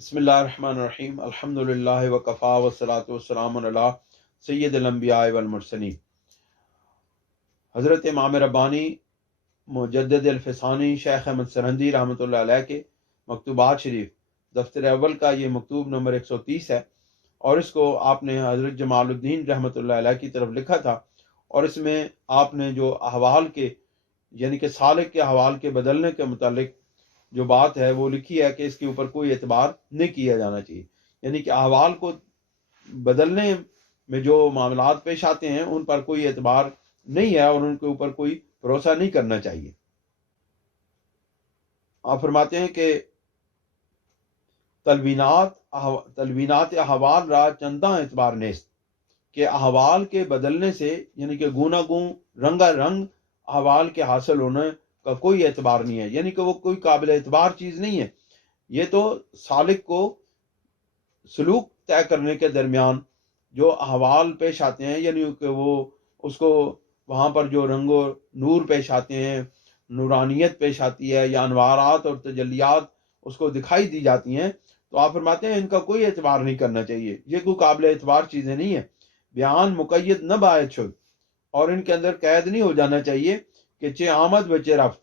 बिस्मिल्लाहिर्रहमानिर्रहीम अल्हम्दुलिल्लाहि वकफ़ा वस्सलातु वस्सलामु अला सय्यिदिल अंबिया वल मुरसलीन। हज़रत इमाम रब्बानी मुजद्दिद अल-फ़सानी शेख अहमद सरहंदी रहमतुल्लाह अलैह के मकतूबात शरीफ दफ्तर अव्वल का ये मकतूब नंबर 130 है और इसको आपने हज़रत जमालुद्दीन रहमतुल्लाह अलैह की तरफ लिखा था। और इसमें आपने जो अहवाल के यानी कि सालिक के अहवाल के बदलने के मुतालिक जो बात है वो लिखी है कि इसके ऊपर कोई एतबार नहीं किया जाना चाहिए, यानी कि अहवाल को बदलने में जो मामलात पेश आते हैं उन पर कोई एतबार नहीं है और उनके ऊपर कोई भरोसा नहीं करना चाहिए। आप फरमाते हैं कि तलवीनात अहवाल रा चंदा एतबार नेस्त के अहवाल के बदलने से यानी कि गुनागुं रंगा रंग अहवाल के हासिल होने का कोई एतबार नहीं है, यानी कि वो कोई काबिल एतबार चीज़ नहीं है। ये तो सालिक को सलूक तय करने के दरमियान जो अहवाल पेश आते हैं, यानी कि वो उसको वहाँ पर जो रंगो नूर पेश आते हैं, नूरानियत पेश आती है या अनवारात और तजल्लियात उसको दिखाई दी जाती हैं, तो आप फरमाते हैं इनका कोई एतबार नहीं करना चाहिए, ये कोई काबिल एतबार चीज़ें नहीं है। बयान मुक़य्यद न बायत शुद, और इनके अंदर कैद नहीं हो जाना चाहिए कि चे आमद बचे रफ्त,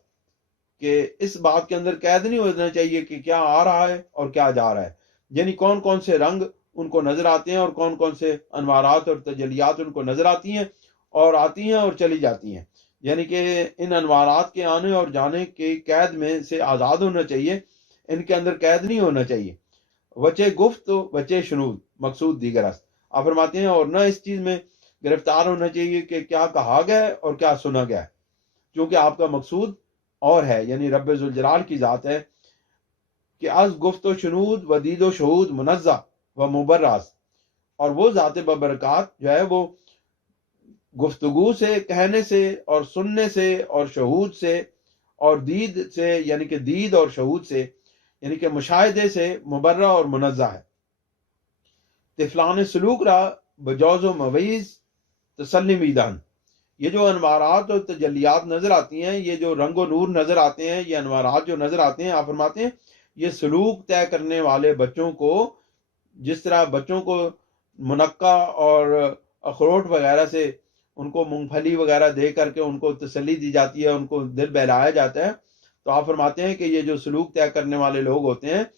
कि इस बात के अंदर कैद नहीं हो जाना चाहिए कि क्या आ रहा है और क्या जा रहा है, यानी कौन कौन से रंग उनको नजर आते हैं और कौन कौन से अनवारात और तजलियात उनको नजर आती हैं और चली जाती हैं, यानी कि इन अनवारात के आने और जाने के कैद में से आज़ाद होना चाहिए, इनके अंदर कैद नहीं होना चाहिए। वचे गुफ्त वचे शुनूद मकसूद दीगर अस्त, आप फरमाते हैं, और न इस चीज़ में गिरफ्तार होना चाहिए कि क्या कहा गया है और क्या सुना गया है, क्योंकि आपका मकसूद और है, यानी रब्बे ज़ुल जलाल की ज़ात है कि अज गुफ्त शुनूद व दीदो शहूद मुनज़्ज़ा व मुबर्रास, और वो ज़ात बबरकात जो है वो गुफ्तगू से, कहने से और सुनने से और शहूद से और दीद से, यानी कि दीद और शहूद से, यानी कि मुशाहिदे से मुबर्रा और मुनज़्ज़ा है। तिफलान सलूक रा बजौज़ मवीज़ तसल्ली मीदान, ये जो अनवारात और तजल्लियात नजर आती हैं, ये जो रंगो नूर नजर आते हैं, ये अनवारात जो नजर आते हैं, आप फरमाते हैं ये सलूक तय करने वाले बच्चों को, जिस तरह बच्चों को मुनक्का और अखरोट वगैरह से उनको मूंगफली वगैरह दे करके उनको तसल्ली दी जाती है, उनको दिल बहलाया जाता है, तो आप फरमाते हैं कि ये जो सलूक तय करने वाले लोग होते हैं,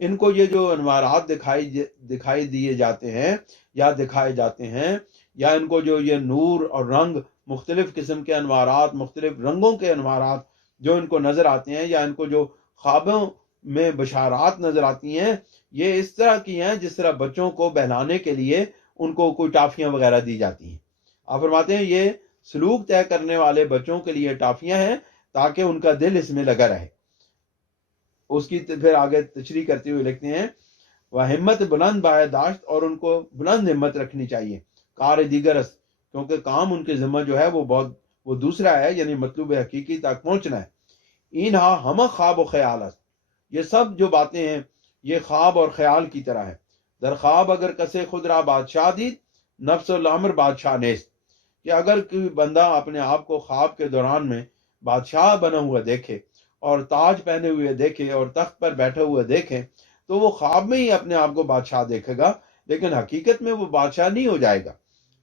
इनको ये जो अनवारात दिखाई दिए जाते हैं या दिखाए जाते हैं, या इनको जो ये नूर और रंग मुख्तलिफ किस्म के अनवारात, मुख्तलिफ रंगों के अनवारात जो इनको नज़र आते हैं, या इनको जो ख्वाबों में बशारात नज़र आती हैं, ये इस तरह की हैं जिस तरह बच्चों को बहलाने के लिए उनको कोई टाफियाँ वगैरह दी जाती हैं। आप फरमाते हैं ये सलूक तय करने वाले बच्चों के लिए टाफियाँ हैं ताकि उनका दिल इसमें लगा रहे। उसकी फिर आगे तशरीह करते हुए लिखते हैं वह हिम्मत बुलंद बायदाश्त, और उनको बुलंद हिम्मत रखनी चाहिए, कार दीगरस, क्योंकि काम उनके ज़िम्मा जो है वो दूसरा है, यानी मतलूब हकीकी तक पहुंचना है। इन हा हम ख्वाब व ख्याल, ये सब जो बातें हैं ये ख्वाब और ख्याल की तरह है। दर ख्वाब अगर कसे खुदरा बादशाह दी नफ्स अमर बादशाह नेस्त, कि अगर कोई बंदा अपने आप को ख्वाब के दौरान में बादशाह बना हुआ देखे और ताज पहने हुए देखे और तख्त पर बैठे हुए देखे, तो वो ख्वाब में ही अपने आप को बादशाह देखेगा, लेकिन हकीकत में वो बादशाह नहीं हो जाएगा।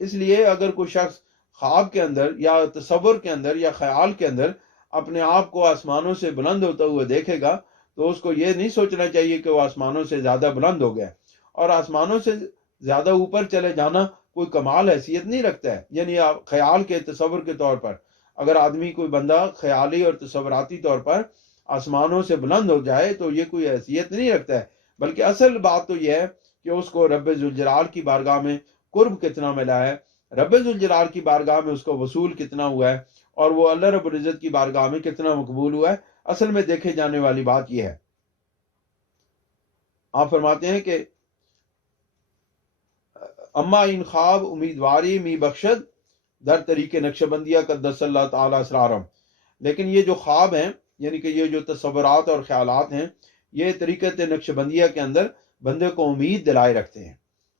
इसलिए अगर कोई शख्स ख्वाब के अंदर या तसव्वुर के अंदर या ख्याल के अंदर अपने आप को आसमानों से बुलंद होता हुआ देखेगा, तो उसको ये नहीं सोचना चाहिए कि वो आसमानों से ज़्यादा बुलंद हो गया, और आसमानों से ज़्यादा ऊपर चले जाना कोई कमाल हैसियत नहीं रखता है। यानी आप ख्याल के तसव्वुर के तौर पर अगर आदमी कोई बंदा ख्याली और तसव्वुराती तौर पर आसमानों से बुलंद हो जाए तो ये कोई हैसियत नहीं रखता है, बल्कि असल बात तो यह है कि उसको रब्बे ज़ुल जलाल की बारगाह में कुर्ब कितना मिला है, रब्बे ज़ुल जलाल की बारगाह में उसको वसूल कितना हुआ है, और वो अल्लाह रब्बुल इज़्ज़त की बारगाह में कितना मकबूल हुआ है। असल में देखे जाने वाली बात यह है। आप फरमाते हैं कि अम्मा इन ख्वाब उम्मीदवारी मी बख्शद दर तरीके नक्शबंदिया कद्दसल्लाह ताला असरारम, लेकिन ये जो ख्वाब हैं, यानी कि ये जो तसव्वुरात और ख्यालात हैं, ये तरीक़त नक्शबंदिया के अंदर बंदे को उम्मीद दिलाए रखते हैं,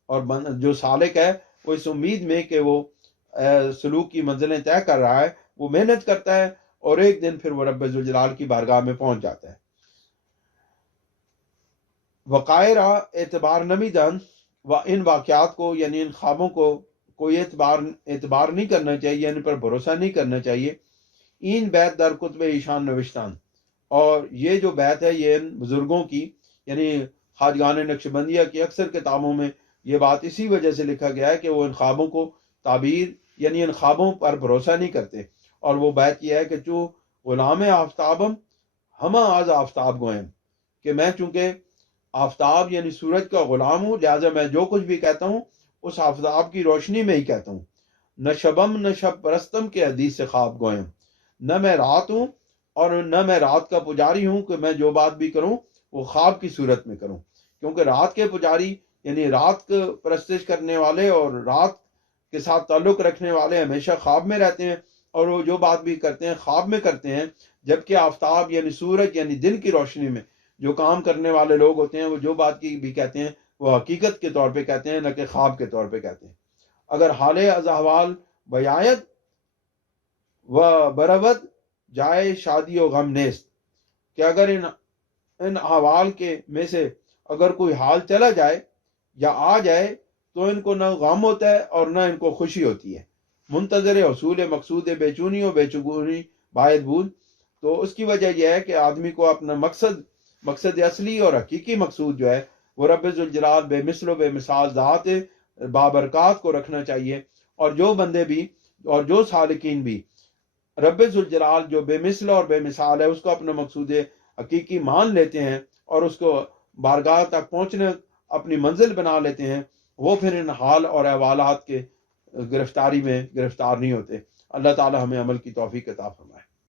और जो सालिक है वो इस उम्मीद में कि वो सलूक की मंजिलें तय कर रहा है, वो मेहनत करता है और एक दिन फिर वो रब्बे ज़ुल जलाल की बारगाह में पहुंच जाता है। वक़ाए रहा एतबार नमीदन व इन वाक़यात को यानी इन ख्वाबों को कोई एतबार नहीं करना चाहिए, यानी पर भरोसा नहीं करना चाहिए। इन बैत दर कुतुब ईशान नविश्तान, और ये जो बैत है ये इन बुजुर्गों की यानी खाजगान नक्शबंदिया की अक्सर किताबों में ये बात इसी वजह से लिखा गया है कि वो इन ख्वाबों को ताबीर यानी इन ख्वाबों पर भरोसा नहीं करते। और वो बैत यह है कि चूँ गुलाम आफ्ताबम हम आज आफ्ताब गोएं, कि मैं चूंकि आफ्ताब यानी सूरज का गुलाम हूँ, लिहाजा मैं जो कुछ भी कहता हूँ उस आफ्ताब की रोशनी में ही कहता हूँ। न शबम न शब परस्तम के हदीस से ख्वाब गोएं, न मैं रात हूँ और न मैं रात का पुजारी हूँ कि मैं जो बात भी करूँ वो ख्वाब की सूरत में करूँ। क्योंकि रात के पुजारी यानी रात को परस्तिश करने वाले और रात के साथ ताल्लुक रखने वाले हमेशा ख्वाब में रहते हैं, और वो जो बात भी करते हैं ख्वाब में करते हैं। जबकि आफ्ताब यानी सूरज यानी दिन की रोशनी में जो काम करने वाले लोग होते हैं वो जो बात की भी कहते हैं वो हकीकत के तौर पे कहते हैं, न कि ख्वाब के तौर पे कहते हैं। अगर हाले अज़हवाल बयायत व बरवत जाए शादी व गम नेस्त, कि अगर इन अहवाल के में से अगर कोई हाल चला जाए या आ जाए तो इनको न गम होता है और न इनको खुशी होती है। मुंतजर हसूल मकसूद बेचूनी और बेचुगुनी बायद बूद, तो उसकी वजह यह है कि आदमी को अपना मकसद असली और हकीकी मकसूद जो है वो रब्बे ज़ुल जलाल बेमिसल बेमिसाल ज़ात बाबरकात को रखना चाहिए। और जो बंदे भी और जो सालिकीन भी रब्बे ज़ुल जलाल जो बेमिसल और बेमिसाल है उसको अपना मकसूद हकीकी मान लेते हैं और उसको बारगाह तक पहुँचने अपनी मंजिल बना लेते हैं, वो फिर इन हाल और अहवालात के गिरफ्तारी में गिरफ्तार नहीं होते। अल्लाह ताला हमें अमल की तौफीक अता फरमाए।